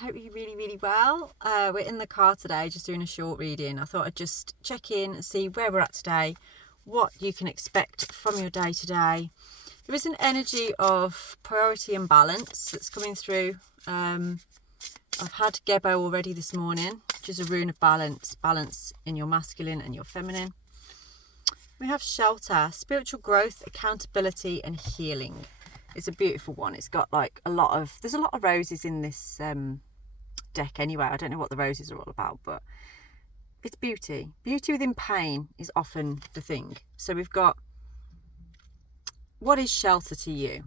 hope you're really, really well. We're in the car today, just doing a short reading. I thought I'd just check in and see where we're at today, what you can expect from your day today. There is an energy of priority and balance that's coming through. I've had Gebo already this morning, which is a rune of balance in your masculine and your feminine. We have shelter, spiritual growth, accountability and healing. It's a beautiful one. It's got like there's a lot of roses in this deck anyway. I don't know what the roses are all about, but it's beauty. Beauty within pain is often the thing. So we've got, what is shelter to you?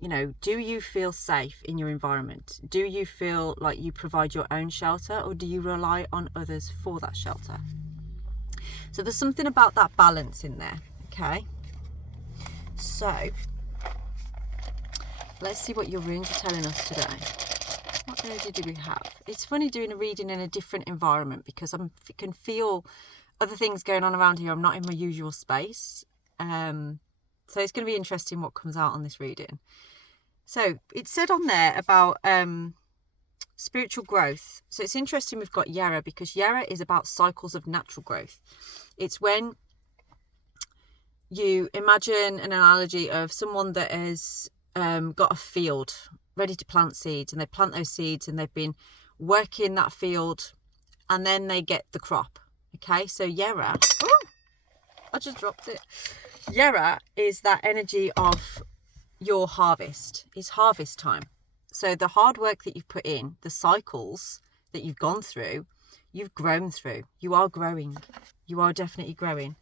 You know, do you feel safe in your environment? Do you feel like you provide your own shelter, or do you rely on others for that shelter? So there's something about that balance in there, okay? So let's see what your runes are telling us today. What energy do we have? It's funny doing a reading in a different environment because I can feel other things going on around here. I'm not in my usual space. So it's going to be interesting what comes out on this reading. So it said on there about spiritual growth. So it's interesting we've got Yara, because Yara is about cycles of natural growth. It's when you imagine an analogy of someone that has got a field ready to plant seeds, and they plant those seeds and they've been working that field and then they get the crop. Okay, so Yara, I just dropped it. Yara is that energy of your harvest. It's harvest time. So the hard work that you've put in, the cycles that you've gone through, you've grown through. You are growing. You are definitely growing.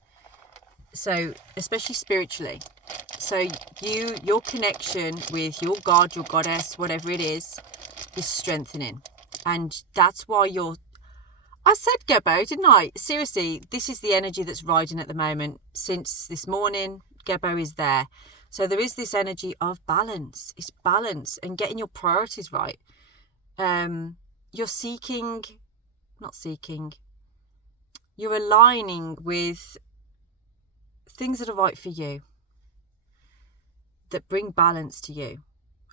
So especially spiritually. So your connection with your God, your goddess, whatever it is strengthening. And that's why I said Gebo, didn't I? Seriously, this is the energy that's riding at the moment. Since this morning, Gebo is there. So there is this energy of balance. It's balance and getting your priorities right. You're you're aligning with things that are right for you, that bring balance to you.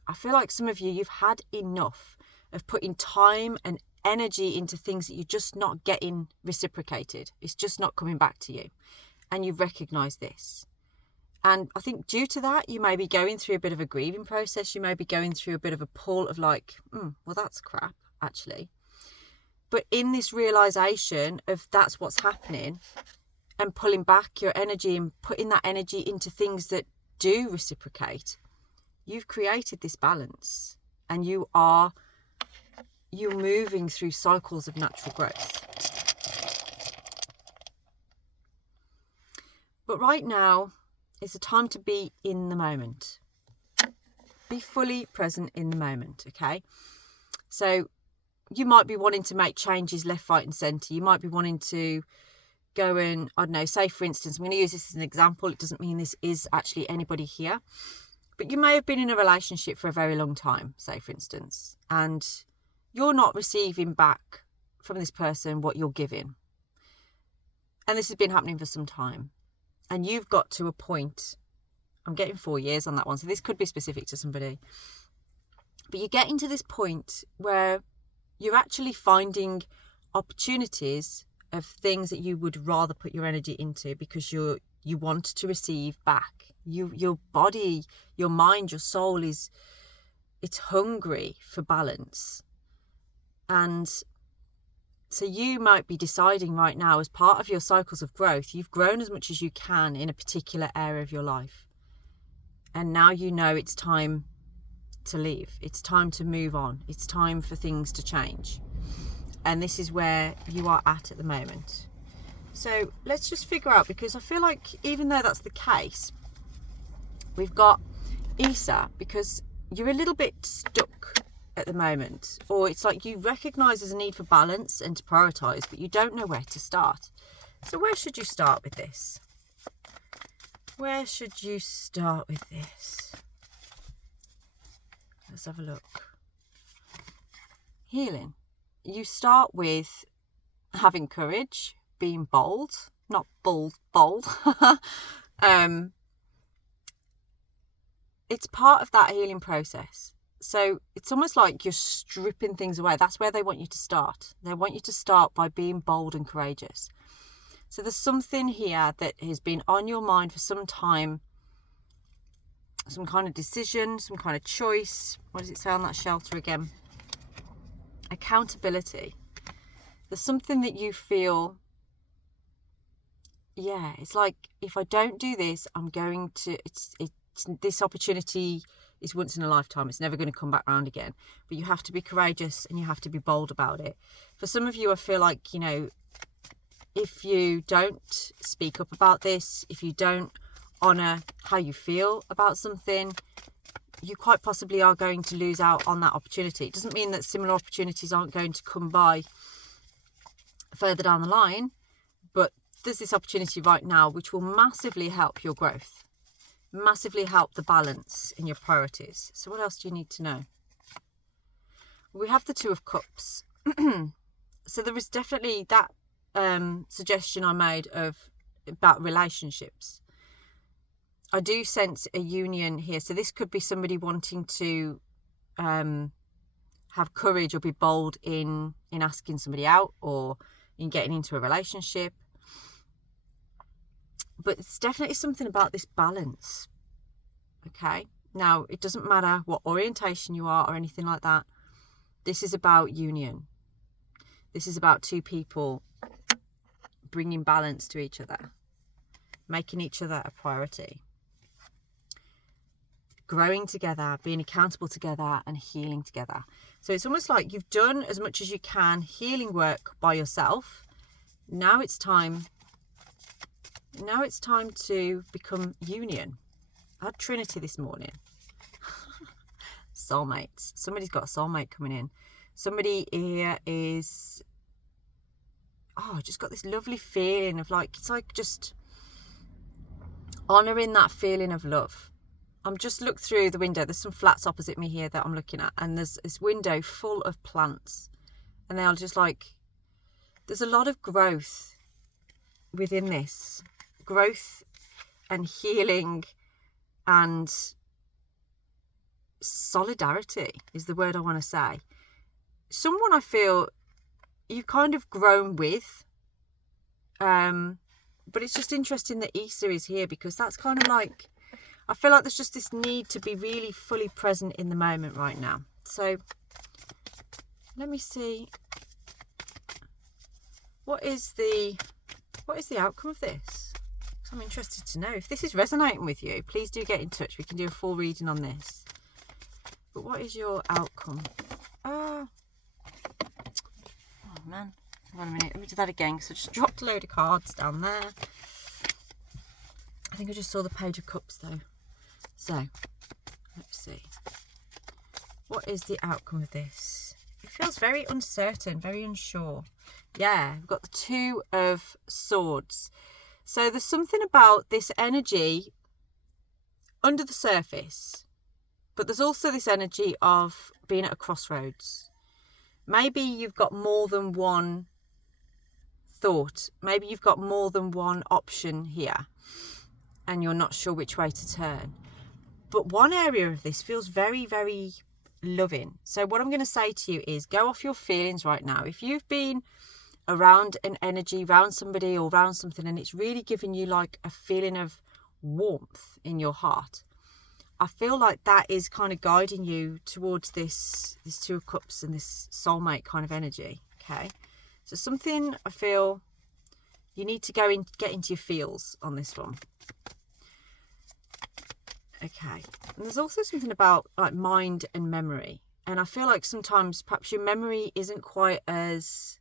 I feel like some of you've had enough of putting time and energy into things that you're just not getting reciprocated. It's just not coming back to you. And you recognise this. And I think due to that, you may be going through a bit of a grieving process. You may be going through a bit of a pull of like, well, that's crap, actually. But in this realisation of that's what's happening, and pulling back your energy and putting that energy into things that do reciprocate, you've created this balance, and you're moving through cycles of natural growth. But right now, it's a time to be in the moment. Be fully present in the moment, okay? So you might be wanting to make changes left, right and centre. You might be wanting to go and, I don't know, say for instance, I'm going to use this as an example. It doesn't mean this is actually anybody here. But you may have been in a relationship for a very long time, say for instance, and you're not receiving back from this person what you're giving. And this has been happening for some time. And you've got to a point, I'm getting 4 years on that one, so this could be specific to somebody. But you're getting to this point where you're actually finding opportunities of things that you would rather put your energy into because you want to receive back. Your body, your mind, your soul it's hungry for balance. And so you might be deciding right now, as part of your cycles of growth, you've grown as much as you can in a particular area of your life. And now you know it's time to leave. It's time to move on. It's time for things to change. And this is where you are at the moment. So let's just figure out, because I feel like even though that's the case, we've got Isa, because you're a little bit stuck at the moment, or it's like you recognise there's a need for balance and to prioritise, but you don't know where to start. So where should you start with this? Where should you start with this? Let's have a look. Healing. You start with having courage, being bold, not bold. It's part of that healing process. So it's almost like you're stripping things away. That's where they want you to start. They want you to start by being bold and courageous. So there's something here that has been on your mind for some time, some kind of decision, some kind of choice. What does it say on that shelter again? Accountability. There's something that you feel, yeah, it's like, if I don't do this, I'm going to, it's this opportunity is once in a lifetime. It's never going to come back round again. But you have to be courageous and you have to be bold about it. For some of you, I feel like, you know, if you don't speak up about this, if you don't honour how you feel about something, you quite possibly are going to lose out on that opportunity. It doesn't mean that similar opportunities aren't going to come by further down the line, but there's this opportunity right now which will massively help your growth, massively help the balance in your priorities. So what else do you need to know? We have the Two of Cups. So there is definitely that suggestion I made about relationships. I do sense a union here. So this could be somebody wanting to have courage or be bold in asking somebody out or in getting into a relationship. But it's definitely something about this balance. Okay. Now, it doesn't matter what orientation you are or anything like that. This is about union. This is about two people bringing balance to each other, making each other a priority, growing together, being accountable together, and healing together. So it's almost like you've done as much as you can healing work by yourself. Now it's time to become union. I had Trinity this morning. Soulmates. Somebody's got a soulmate coming in. Somebody here is, I just got this lovely feeling of like, it's like just honouring that feeling of love. I'm just looked through the window. There's some flats opposite me here that I'm looking at, and there's this window full of plants, and they are just like, there's a lot of growth within this. Growth and healing and solidarity is the word I want to say. Someone I feel you've kind of grown with, but it's just interesting that Easter is here, because that's kind of like, I feel like there's just this need to be really fully present in the moment right now. So let me see, what is the outcome of this? I'm interested to know. If this is resonating with you, please do get in touch. We can do a full reading on this. But what is your outcome? Oh man, hang on a minute, let me do that again, because I just dropped a load of cards down there. I think I just saw the Page of Cups though. So let's see, what is the outcome of this? It feels very uncertain, very unsure. Yeah, we've got the Two of Swords. So there's something about this energy under the surface, but there's also this energy of being at a crossroads. Maybe you've got more than one thought. Maybe you've got more than one option here, and you're not sure which way to turn. But one area of this feels very, very loving. So what I'm going to say to you is, go off your feelings right now. If you've been around an energy, around somebody or around something, and it's really giving you like a feeling of warmth in your heart, I feel like that is kind of guiding you towards this Two of Cups and this soulmate kind of energy. Okay, so something I feel you need to get into your feels on this one. Okay, and there's also something about like mind and memory, and I feel like sometimes perhaps your memory isn't quite as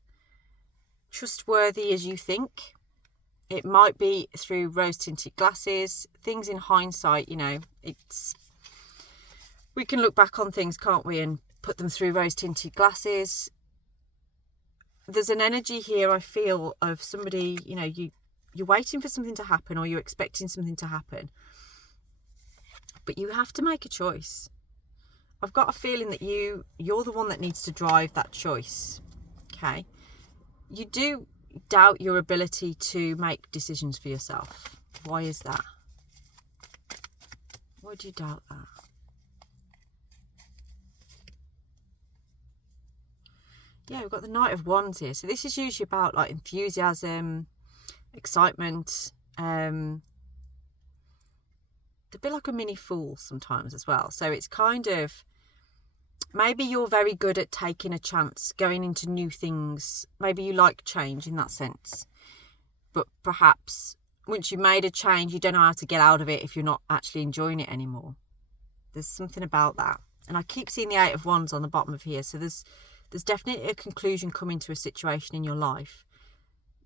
trustworthy as you think. It might be through rose-tinted glasses. Things in hindsight, you know, we can look back on things, can't we, and put them through rose-tinted glasses. There's an energy here, I feel, of somebody, you know, you're waiting for something to happen, or you're expecting something to happen, but you have to make a choice. I've got a feeling that you're the one that needs to drive that choice. Okay, you do doubt your ability to make decisions for yourself. Why is that? Why do you doubt that? Yeah, we've got the Knight of Wands here. So this is usually about like enthusiasm, excitement, a bit like a mini fool sometimes as well. So it's kind of, maybe you're very good at taking a chance, going into new things. Maybe you like change in that sense. But perhaps once you've made a change, you don't know how to get out of it if you're not actually enjoying it anymore. There's something about that. And I keep seeing the Eight of Wands on the bottom of here. So there's definitely a conclusion coming to a situation in your life.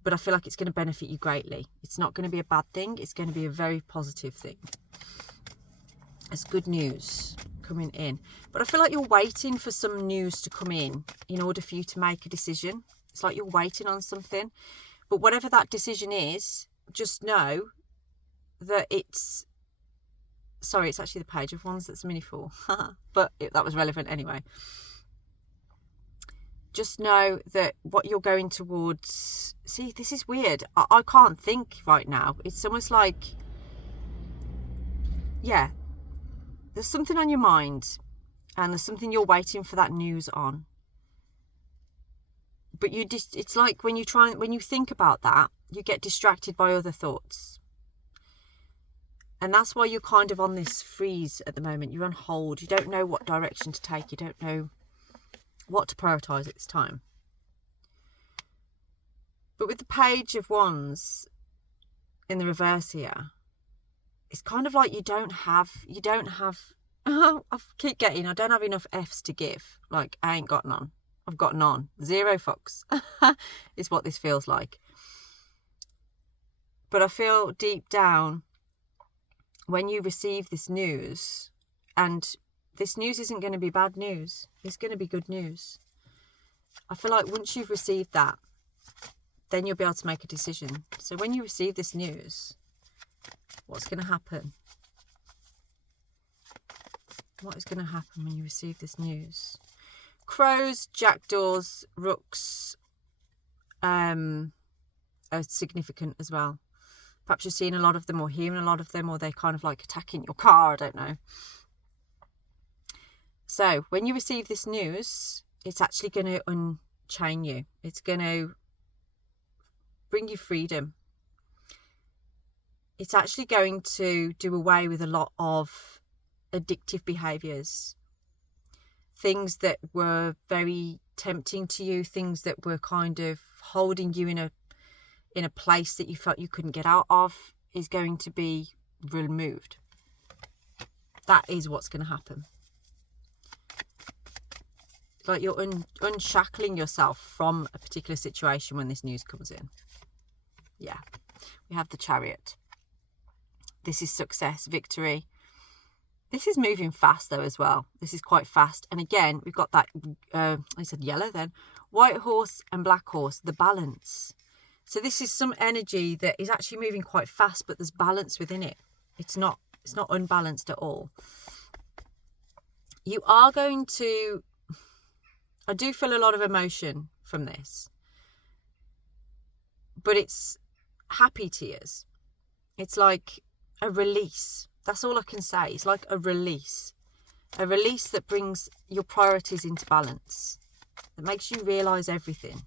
But I feel like it's going to benefit you greatly. It's not going to be a bad thing. It's going to be a very positive thing. It's good news coming in. But I feel like you're waiting for some news to come in order for you to make a decision. It's like you're waiting on something. But whatever that decision is, just know that it's actually the Page of Wands that's a mini fool. But that was relevant anyway. Just know that what you're going towards... See, this is weird. I can't think right now. It's almost like... Yeah. There's something on your mind. And there's something you're waiting for that news on. But it's like when you think about that, you get distracted by other thoughts. And that's why you're kind of on this freeze at the moment. You're on hold. You don't know what direction to take. You don't know what to prioritise at this time. But with the Page of Wands in the reverse here, it's kind of like I don't have I don't have enough F's to give. Like, I ain't got none. I've got none. 0 fucks is what this feels like. But I feel deep down, when you receive this news, and this news isn't going to be bad news, it's going to be good news. I feel like once you've received that, then you'll be able to make a decision. So when you receive this news, what's going to happen? What is going to happen when you receive this news? Crows, jackdaws, rooks are significant as well. Perhaps you're seeing a lot of them or hearing a lot of them, or they're kind of like attacking your car, I don't know. So when you receive this news, it's actually going to unchain you. It's going to bring you freedom. It's actually going to do away with a lot of addictive behaviours. Things that were very tempting to you, things that were kind of holding you in a place that you felt you couldn't get out of, is going to be removed. That is what's going to happen. Like you're unshackling yourself from a particular situation when this news comes in. Yeah, we have the Chariot. This is success, victory. This is moving fast though as well. This is quite fast. And again, we've got that, I said yellow then, white horse and black horse, the balance. So this is some energy that is actually moving quite fast, but there's balance within it. It's not unbalanced at all. You are going to, I do feel a lot of emotion from this, but it's happy tears. It's like a release. That's all I can say. It's like a release that brings your priorities into balance, that makes you realise everything.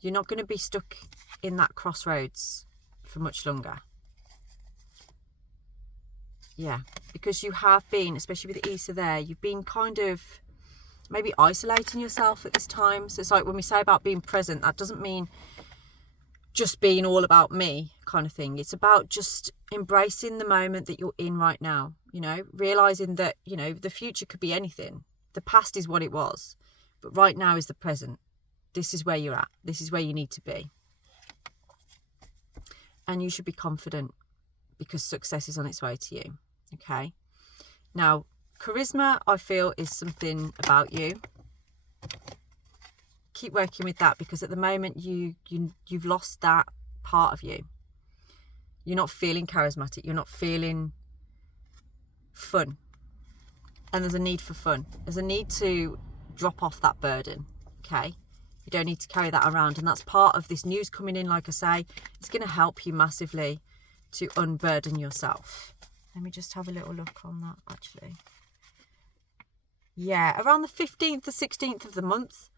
You're not going to be stuck in that crossroads for much longer. Yeah, because you have been, especially with the Easter there, you've been kind of maybe isolating yourself at this time. So it's like when we say about being present, that doesn't mean just being all about me kind of thing. It's about just embracing the moment that you're in right now, you know, realising that, you know, the future could be anything. The past is what it was, but right now is the present. This is where you're at. This is where you need to be. And you should be confident because success is on its way to you. Okay. Now, charisma, I feel, is something about you. Keep working with that, because at the moment you've lost that part of you. You're not feeling charismatic. You're not feeling fun. And there's a need for fun. There's a need to drop off that burden. Okay. You don't need to carry that around. And that's part of this news coming in. Like I say, it's going to help you massively to unburden yourself. Let me just have a little look on that, actually. Yeah, around the 15th or 16th of the month,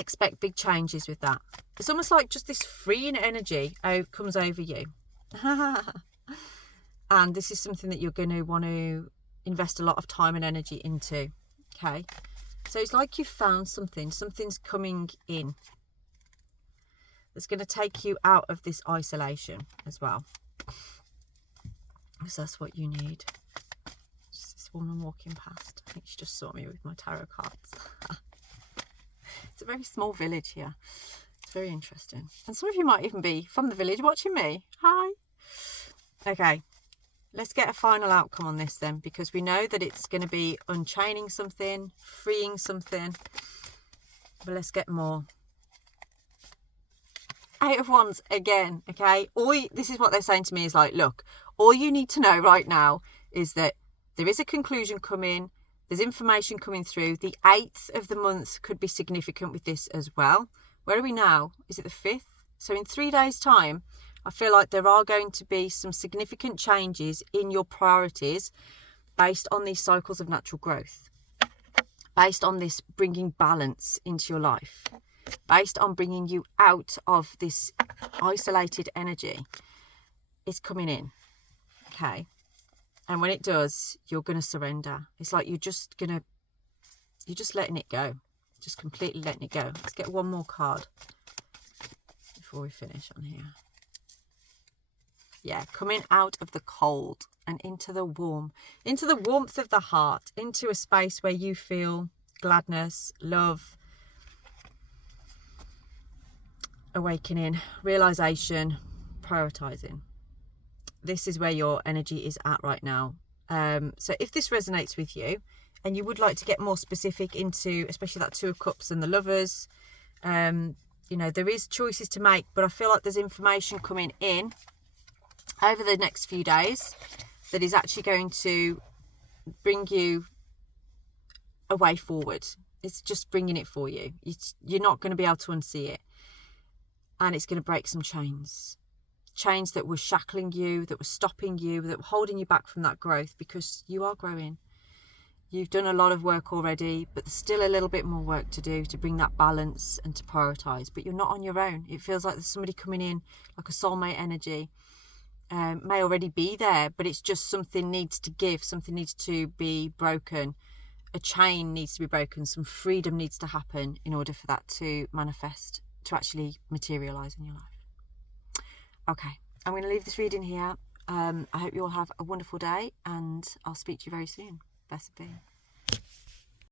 Expect big changes with that. It's almost like just this freeing energy comes over you. And this is something that you're going to want to invest a lot of time and energy into. Okay. So it's like you found something's coming in that's going to take you out of this isolation as well. Because that's what you need. Just this woman walking past. I think she just saw me with my tarot cards. It's a very small village here. It's very interesting. And some of you might even be from the village watching me. Hi. Okay. Let's get a final outcome on this then, because we know that it's going to be unchaining something, freeing something. But let's get more. 8 of Wands again, okay? This is what they're saying to me is like, look, all you need to know right now is that there is a conclusion coming. There's information coming through. The 8th of the month could be significant with this as well. Where are we now? Is it the 5th? So in 3 days' time, I feel like there are going to be some significant changes in your priorities based on these cycles of natural growth, based on this bringing balance into your life, based on bringing you out of this isolated energy. It's coming in, okay? And when it does, you're going to surrender. It's like you're just letting it go, just completely letting it go. Let's get one more card before we finish on here. Yeah, coming out of the cold and into the warmth of the heart, into a space where you feel gladness, love, awakening, realization, prioritizing. This is where your energy is at right now. So if this resonates with you and you would like to get more specific into, especially that 2 of Cups and the Lovers, you know, there is choices to make, but I feel like there's information coming in over the next few days that is actually going to bring you a way forward. It's just bringing it for you. You're not going to be able to unsee it. And it's going to break some chains. Chains that were shackling you, that were stopping you, that were holding you back from that growth, because you are growing. You've done a lot of work already, but there's still a little bit more work to do to bring that balance and to prioritise. But you're not on your own. It feels like there's somebody coming in, like a soulmate energy. May already be there, but it's just something needs to give, something needs to be broken, a chain needs to be broken, some freedom needs to happen in order for that to manifest, to actually materialise in your life. Okay, I'm going to leave this reading here. I hope you all have a wonderful day, and I'll speak to you very soon. Best of being.